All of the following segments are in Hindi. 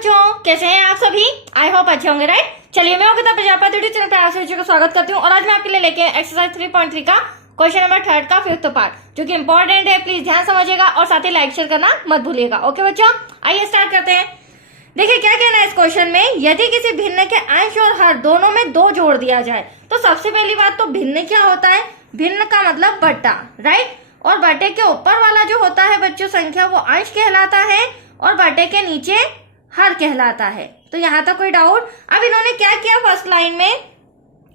बच्चों, कैसे हैं आप सभी। आई होप अच्छे होंगे, राइट। चलिए, मैं आपके प्रजापति यूट्यूब चैनल पर आप सभी को स्वागत करती हूँ और आज मैं आपके लिए लेके एक्सरसाइज 3.3 का क्वेश्चन नंबर 3 का 5th पार्ट, जो कि इंपॉर्टेंट है। प्लीज ध्यान समझिएगा और साथ ही लाइक शेयर करना मत भूलिएगा। ओके बच्चों, आइए स्टार्ट करते हैं। देखिए क्या कहना है इस क्वेश्चन में। यदि किसी भिन्न के अंश और हर दोनों में 2 जोड़ दिया जाए तो सबसे पहली बात तो भिन्न क्या होता है। भिन्न का मतलब बट्टा, राइट। और बट्टे के ऊपर वाला जो होता है बच्चों संख्या, वो अंश कहलाता है और बट्टे के नीचे हर कहलाता है। तो यहाँ तक कोई डाउट। अब इन्होंने क्या किया, फर्स्ट लाइन में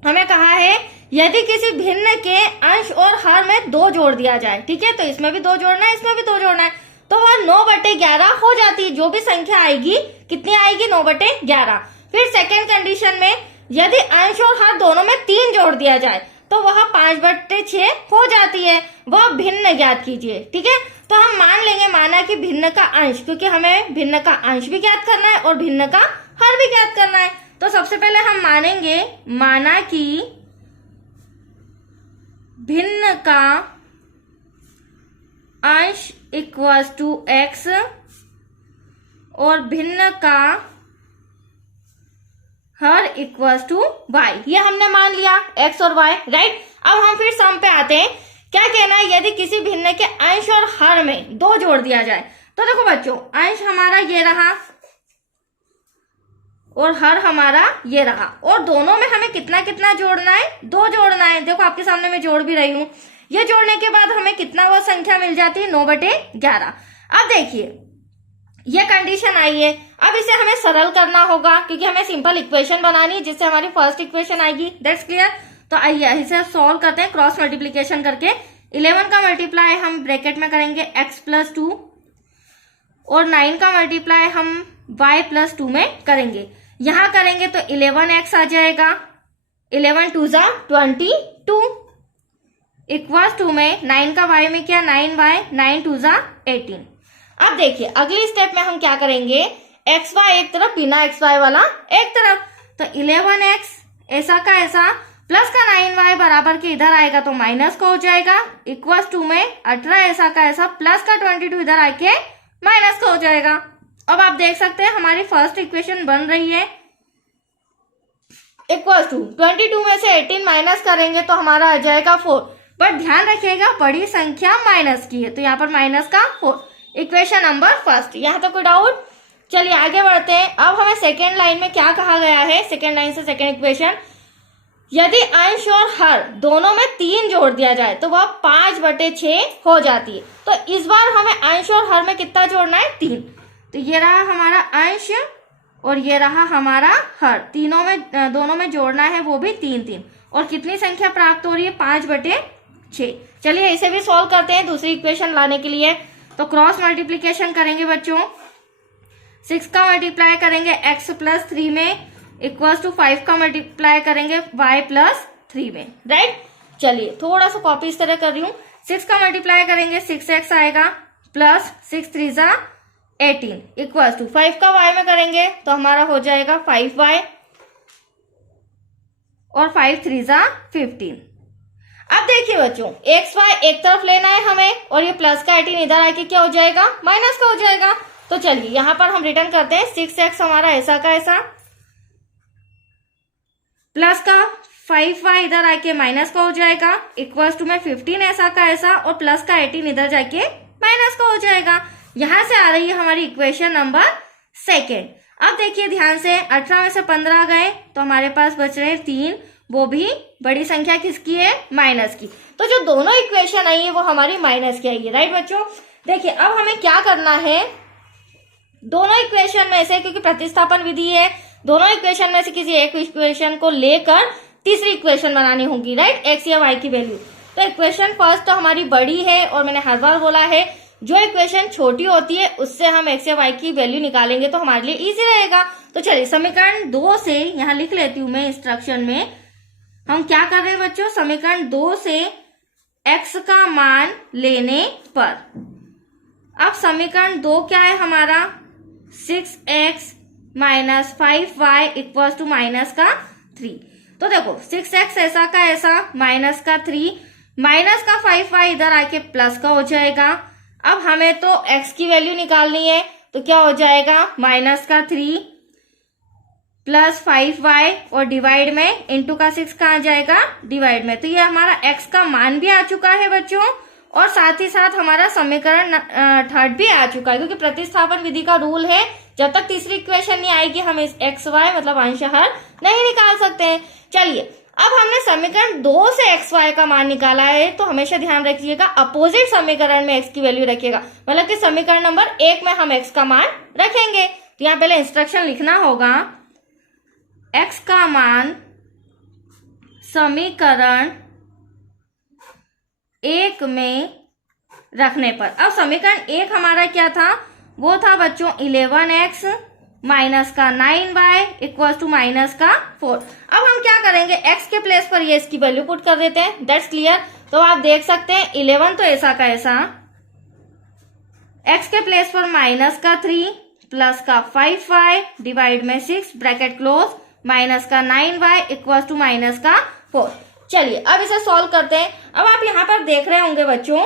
हमें कहा है यदि किसी भिन्न के अंश और हर में 2 जोड़ दिया जाए, ठीक है। तो इसमें भी 2 जोड़ना है, इसमें भी 2 जोड़ना है, तो वह 9/11 हो जाती है। जो भी संख्या आएगी कितनी आएगी, 9/11। फिर सेकेंड कंडीशन में यदि अंश और हर दोनों में 3 जोड़ दिया जाए तो वह 5/6 हो जाती है। वह भिन्न ज्ञात कीजिए, ठीक है। तो हम मान लेंगे, माना कि भिन्न का अंश, क्योंकि हमें भिन्न का अंश भी ज्ञात करना है और भिन्न का हर भी ज्ञात करना है। तो सबसे पहले हम मानेंगे, माना कि भिन्न का अंश इक्वल्स टू x और भिन्न का हर इक्वल्स टू y। ये हमने मान लिया x और y, राइट। अब हम फिर सम पे आते हैं। क्या कहना है, यदि किसी भिन्न के अंश और हर में 2 जोड़ दिया जाए तो देखो बच्चों, अंश हमारा ये रहा और हर हमारा ये रहा, और दोनों में हमें कितना कितना जोड़ना है, 2 जोड़ना है। देखो आपके सामने मैं जोड़ भी रही हूं। ये जोड़ने के बाद हमें कितना वो संख्या मिल जाती है, 9/11। अब देखिए ये कंडीशन आई है। अब इसे हमें सरल करना होगा क्योंकि हमें सिंपल इक्वेशन बनानी है जिससे हमारी फर्स्ट इक्वेशन आएगी। That's clear. तो आइए इसे सॉल्व करते हैं क्रॉस मल्टीप्लीकेशन करके। 11 का मल्टीप्लाई हम ब्रैकेट में करेंगे x+2 और 9 का मल्टीप्लाई हम y+2 में करेंगे। यहां करेंगे तो 11x आ जाएगा, 11 2 जा 22 इक्वल्स टू में 9 का y में क्या, 9y, 9 2 जा 18। अब देखिए अगली स्टेप में हम क्या करेंगे, xy एक तरफ, बिना xy वाला एक तरफ। तो 11x ऐसा का ऐसा प्लस का 9y बराबर के इधर आएगा तो माइनस का हो जाएगा, इक्वल्स टू में 18 ऐसा का ऐसा प्लस का 22 इधर आके माइनस का हो जाएगा। अब आप देख सकते हैं हमारी फर्स्ट इक्वेशन बन रही है। इक्वल्स टू 22 में से 18 माइनस करेंगे तो हमारा आ जाएगा 4। बट ध्यान रखिएगा बड़ी संख्या माइनस की है, तो यहाँ पर माइनस का 4। Equation number first. यहाँ तो कोई डाउट। चलिए आगे बढ़ते हैं। अब हमें सेकेंड लाइन में क्या कहा गया है, सेकेंड लाइन से सेकेंड इक्वेशन, यदि अंश और हर दोनों में 3 जोड़ दिया जाए तो वह 5/6 हो जाती है। तो इस बार हमें अंश और हर में कितना जोड़ना है, 3। तो ये रहा हमारा अंश और ये रहा हमारा हर, तीनों में दोनों में जोड़ना है, वो भी 3 और कितनी संख्या प्राप्त हो रही है, 5/6। चलिए इसे भी सॉल्व करते हैं दूसरी इक्वेशन लाने के लिए। तो क्रॉस मल्टीप्लीकेशन करेंगे बच्चों। 6 का मल्टीप्लाई करेंगे x+3 में इक्वल्स टू 5 का मल्टीप्लाई करेंगे y+3 में, राइट। चलिए थोड़ा सा कॉपी इस तरह कर रही हूँ। 6 का मल्टीप्लाई करेंगे 6x आएगा प्लस 6 3 जा 18 इक्वल्स टू 5 का y में करेंगे तो हमारा हो जाएगा 5y और 5 3 जा 15। अब देखिए बच्चों, xy एक तरफ लेना है हमें और ये प्लस का 18 इधर आके क्या हो जाएगा, माइनस का हो जाएगा। तो चलिए यहाँ पर हम रिटर्न करते हैं। 6x हमारा ऐसा का ऐसा प्लस का 5y इधर आके माइनस का हो जाएगा, इक्वल्स टू में 15 ऐसा का ऐसा और प्लस का 18 इधर जाके माइनस का हो जाएगा। यहां से आ रही है हमारी इक्वेशन नंबर सेकेंड। अब देखिए ध्यान से, 18 में से 15 गए तो हमारे पास बच रहे 3, वो भी बड़ी संख्या किसकी है, माइनस की। तो जो दोनों इक्वेशन आई है वो हमारी माइनस की आई है, राइट बच्चों। देखिए अब हमें क्या करना है, दोनों इक्वेशन में से, क्योंकि प्रतिस्थापन विधि है, दोनों इक्वेशन में से किसी एक इक्वेशन को लेकर तीसरी इक्वेशन बनानी होगी, राइट, x या y की वैल्यू। तो इक्वेशन फर्स्ट तो हमारी बड़ी है और मैंने हर बार बोला है जो इक्वेशन छोटी होती है उससे हम x या y की वैल्यू निकालेंगे तो हमारे लिए इजी रहेगा। तो चलिए समीकरण 2 से यहाँ लिख लेती हूँ मैं, इंस्ट्रक्शन में हम क्या कर रहे हैं बच्चों, समीकरण 2 से x का मान लेने पर। अब समीकरण 2 क्या है हमारा, 6x minus 5y equals to minus का 3। तो देखो 6x ऐसा का ऐसा माइनस का 3 माइनस का 5y इधर आके प्लस का हो जाएगा। अब हमें तो x की वैल्यू निकालनी है तो क्या हो जाएगा माइनस का 3 प्लस 5y और डिवाइड में इंटू का 6 कहाँ जाएगा डिवाइड में। तो ये हमारा x का मान भी आ चुका है बच्चों और साथ ही साथ हमारा समीकरण थर्ड भी आ चुका है, क्योंकि प्रतिस्थापन विधि का रूल है जब तक तीसरी इक्वेशन नहीं आएगी हम इस एक्स वाई मतलब अंशहर नहीं निकाल सकते हैं। चलिए अब हमने समीकरण 2 से एक्स वाई का मान निकाला है, तो हमेशा ध्यान रखिएगा अपोजिट समीकरण में एक्स की वैल्यू रखिएगा, मतलब कि समीकरण नंबर 1 में हम एक्स का मान रखेंगे। तो यहाँ पहले इंस्ट्रक्शन लिखना होगा एक्स का मान समीकरण 1 में रखने पर। अब समीकरण 1 हमारा क्या था, वो था बच्चों 11x माइनस का 9y इक्वल टू माइनस का 4। अब हम क्या करेंगे, x के प्लेस पर ये इसकी वैल्यू पुट कर देते हैं, दैट्स क्लियर। तो आप देख सकते हैं 11 तो ऐसा का ऐसा, x के प्लेस पर माइनस का 3 प्लस का 5y डिवाइड में 6 ब्रैकेट क्लोज माइनस का 9y इक्वल टू माइनस का 4। चलिए अब इसे सॉल्व करते हैं। अब आप यहाँ पर देख रहे होंगे बच्चों,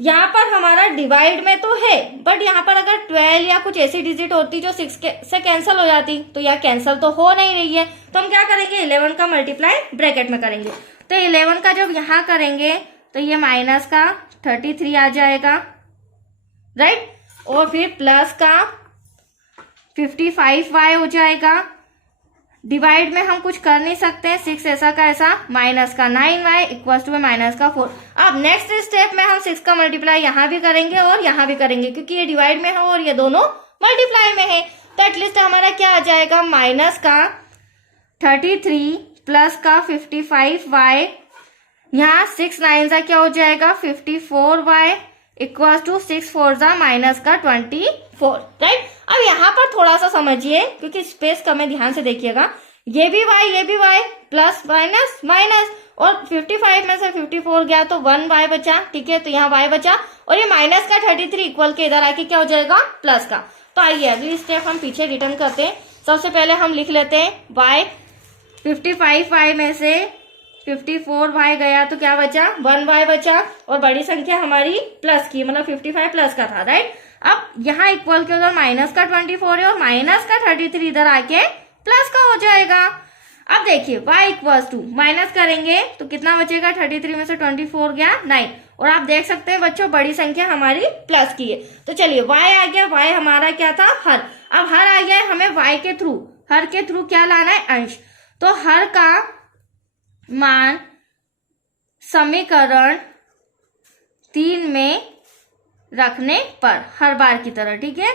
यहाँ पर हमारा डिवाइड में तो है, बट यहाँ पर अगर 12 या कुछ ऐसी डिजिट होती जो 6 से कैंसिल हो जाती, तो यह कैंसिल तो हो नहीं रही है। तो हम क्या करेंगे, 11 का मल्टीप्लाई ब्रैकेट में करेंगे। तो 11 का जब यहाँ करेंगे तो ये माइनस का 33 आ जाएगा, राइट, और फिर प्लस का 55y हो जाएगा। डिवाइड में हम कुछ कर नहीं सकते, 6 ऐसा का ऐसा माइनस का 9y इक्वल टू माइनस का 4। अब नेक्स्ट स्टेप में हम 6 का मल्टीप्लाई यहाँ भी करेंगे और यहाँ भी करेंगे, क्योंकि ये डिवाइड में है और ये दोनों मल्टीप्लाई में है। तो एटलीस्ट हमारा क्या आ जाएगा, माइनस का 33 प्लस का 55y, यहाँ 6 9 जा क्या हो जाएगा 54y इक्वल टू 6 4 जा माइनस का 24, राइट। अब यहाँ पर थोड़ा सा समझिए, क्योंकि स्पेस कम है, ध्यान से देखिएगा, ये भी y प्लस माइनस माइनस, और 55 में से 54 गया तो 1y बचा, ठीक है, तो यहाँ y बचा, और ये माइनस का 33 इक्वल के इधर आके क्या हो जाएगा प्लस का। तो आइए अगली स्टेप हम पीछे रिटर्न करते हैं। सबसे पहले हम लिख लेते हैं y, 55y में से 54y गया तो क्या बचा 1y बचा, और बड़ी संख्या हमारी प्लस की, मतलब 55 प्लस का था, राइट। अब यहाँ इक्वल के उधर माइनस का 24 है और माइनस का 33 इधर आके प्लस का हो जाएगा। अब देखिए y इक्वल्स टू माइनस करेंगे तो कितना बचेगा, 33 में से 24 गया 9, और आप देख सकते हैं बच्चों बड़ी संख्या हमारी प्लस की है। तो चलिए y आ गया, y हमारा क्या था हर, अब हर आ गया है, हमें y के थ्रू, हर के थ्रू क्या लाना है अंश। तो हर का मान समीकरण 3 में रखने पर, हर बार की तरह, ठीक है,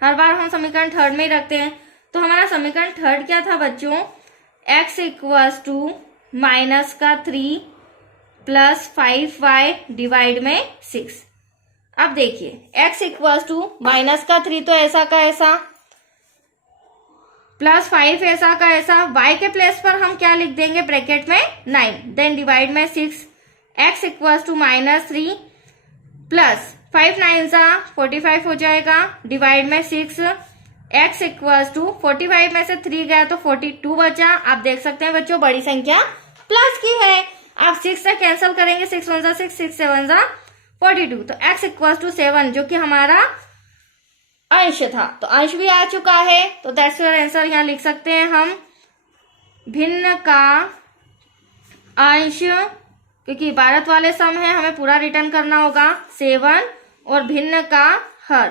हर बार हम समीकरण थर्ड में ही रखते हैं। तो हमारा समीकरण थर्ड क्या था बच्चों, x इक्वल्स टू माइनस का 3 प्लस 5y डिवाइड में 6। अब देखिए x इक्वल्स टू माइनस का 3 तो ऐसा का ऐसा, प्लस 5 ऐसा का ऐसा, y के प्लेस पर हम क्या लिख देंगे ब्रैकेट में 9, देन डिवाइड में 6, x equals to minus 3 plus 5 9 सा 45 हो जाएगा, डिवाइड में 6, x इक्वल्स टू 45 में से 3 गया तो 42 बचा। आप देख सकते हैं बच्चों बड़ी संख्या प्लस की है। आप 6 से कैंसिल करेंगे, 6 1 6 6 7 42, तो x इक्वल्स टू 7 जो कि हमारा अंश था, तो अंश भी आ चुका है। तो दैट्स योर आंसर, यहाँ लिख सकते हैं हम भिन्न का अंश, क्योंकि भारत वाले सम है हमें पूरा रिटर्न करना होगा 7, और भिन्न का हर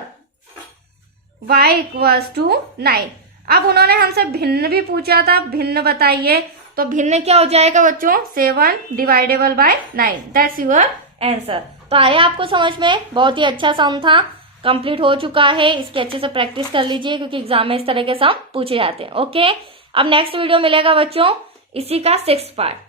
y इक्वल्स टू 9। अब उन्होंने हमसे भिन्न भी पूछा था, भिन्न बताइए, तो भिन्न क्या हो जाएगा बच्चों 7 dividable by 9, that's your answer. तो आया आपको समझ में, बहुत ही अच्छा सम था, कंप्लीट हो चुका है। इसकी अच्छे से प्रैक्टिस कर लीजिए, क्योंकि एग्जाम में इस तरह के सम पूछे जाते हैं। ओके, अब नेक्स्ट वीडियो मिलेगा बच्चों इसी का 6th पार्ट।